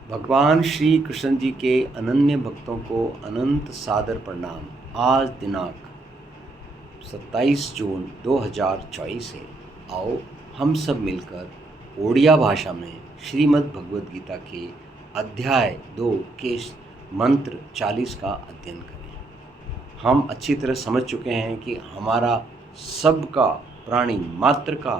भगवान श्री कृष्ण जी के अनन्य भक्तों को अनंत सादर प्रणाम। आज दिनांक 27 जून 2024 है। आओ हम सब मिलकर ओडिया भाषा में श्रीमद् भगवद गीता के अध्याय 2 के मंत्र 40 का अध्ययन करें। हम अच्छी तरह समझ चुके हैं कि हमारा सबका प्राणी मात्र का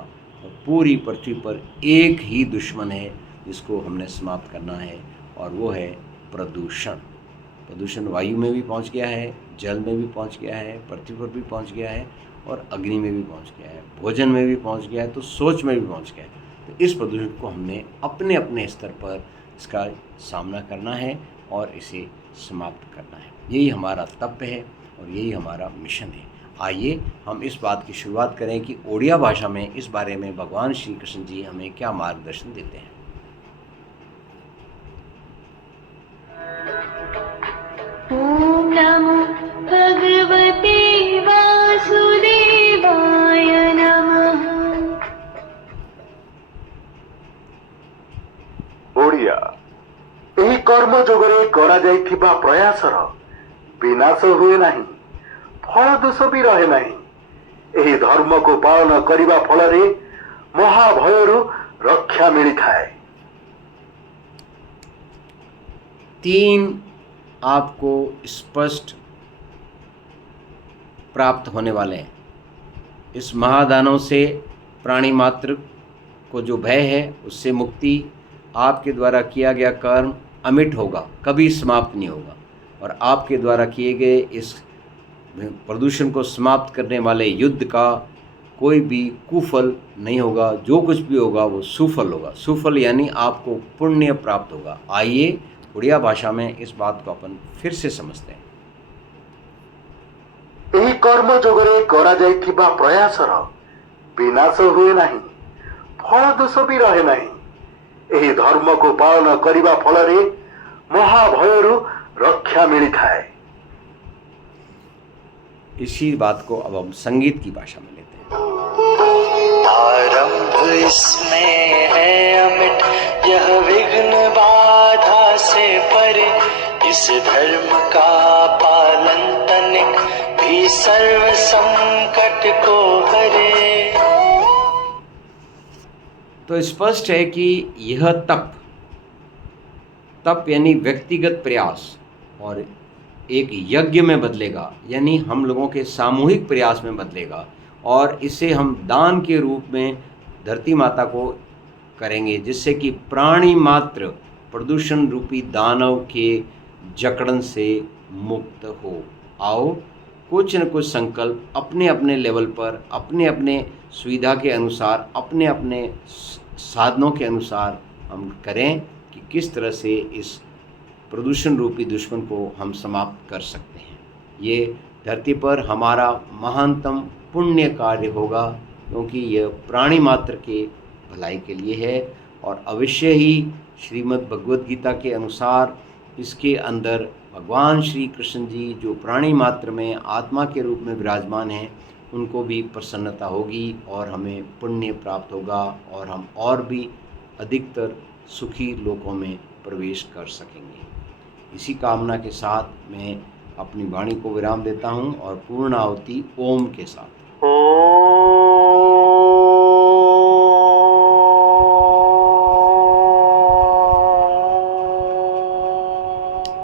पूरी पृथ्वी पर एक ही दुश्मन है जिसको हमने समाप्त करना है, और वो है प्रदूषण। प्रदूषण वायु में भी पहुंच गया है, जल में भी पहुंच गया है, पृथ्वी पर भी पहुंच गया है और अग्नि में भी पहुंच गया है, भोजन में भी पहुंच गया है, तो सोच में भी पहुंच गया है। तो इस प्रदूषण को हमने अपने अपने स्तर पर इसका सामना करना है और इसे समाप्त करना है। यही हमारा तप है और यही हमारा मिशन है। आइए हम इस बात की शुरुआत करें कि ओडिया भाषा में इस बारे में भगवान श्री कृष्ण जी हमें क्या मार्गदर्शन देते हैं। ओम नमो भगवते वासुदेवाय नमः। ओडिया ଏହି କର୍ମ ଯୋଗରେ କରାଯାଇଥିବା ପ୍ରୟାସର ବିନାଶ ହୁଏ ନାହିଁ, ଫଳ ଦୋଷ ବି ରହେ ନାହିଁ। ଏହି ଧର୍ମକୁ ପାଳନ କରିବା ଫଳରେ ମହାଭୟରୁ ରକ୍ଷା ମିଳିଥାଏ। 3 आपको स्पष्ट प्राप्त होने वाले हैं। इस महादानव से प्राणी मात्र को जो भय है उससे मुक्ति, आपके द्वारा किया गया कर्म अमिट होगा, कभी समाप्त नहीं होगा, और आपके द्वारा किए गए इस प्रदूषण को समाप्त करने वाले युद्ध का कोई भी कुफल नहीं होगा। जो कुछ भी होगा वो सुफल होगा। सुफल यानी आपको पुण्य प्राप्त होगा। आइए उड़िया भाषा में इस बात को अपन फिर से समझते हैं। ଏହି କର୍ମ ଯୋଗରେ କରାଯାଇଥିବା ପ୍ରୟାସର ବିନାଶ ହୁଏ ନାହିଁ, ଫଳ ଦୋଷ ବି ରହେ ନାହିଁ। ଏହି ଧର୍ମକୁ ପାଳନ କରିବା ଫଳରେ ମହାଭୟରୁ ରକ୍ଷା ମିଳିଥାଏ। इसी बात को अब हम संगीत की भाषा में लेते हैं। आरंभ इसमें है अमिट, यह विघ्न बाधा से परे, इस धर्म का पालन तनिक भी सर्व संकट को हरे। तो स्पष्ट है कि यह तप यानी व्यक्तिगत प्रयास और एक यज्ञ में बदलेगा, यानी हम लोगों के सामूहिक प्रयास में बदलेगा, और इसे हम दान के रूप में धरती माता को करेंगे, जिससे कि प्राणी मात्र प्रदूषण रूपी दानव के जकड़न से मुक्त हो। आओ कुछ न कुछ संकल्प अपने अपने लेवल पर, अपने अपने सुविधा के अनुसार, अपने अपने साधनों के अनुसार हम करें कि किस तरह से इस प्रदूषण रूपी दुश्मन को हम समाप्त कर सकते हैं। ये धरती पर हमारा महानतम पुण्य कार्य होगा, क्योंकि यह प्राणी मात्र के भलाई के लिए है, और अवश्य ही श्रीमद् भगवद गीता के अनुसार इसके अंदर भगवान श्री कृष्ण जी जो प्राणी मात्र में आत्मा के रूप में विराजमान हैं, उनको भी प्रसन्नता होगी और हमें पुण्य प्राप्त होगा, और हम और भी अधिकतर सुखी लोकों में प्रवेश कर सकेंगे। इसी कामना के साथ मैं अपनी वाणी को विराम देता हूँ और पूर्ण आहुति ओम के साथ। ओम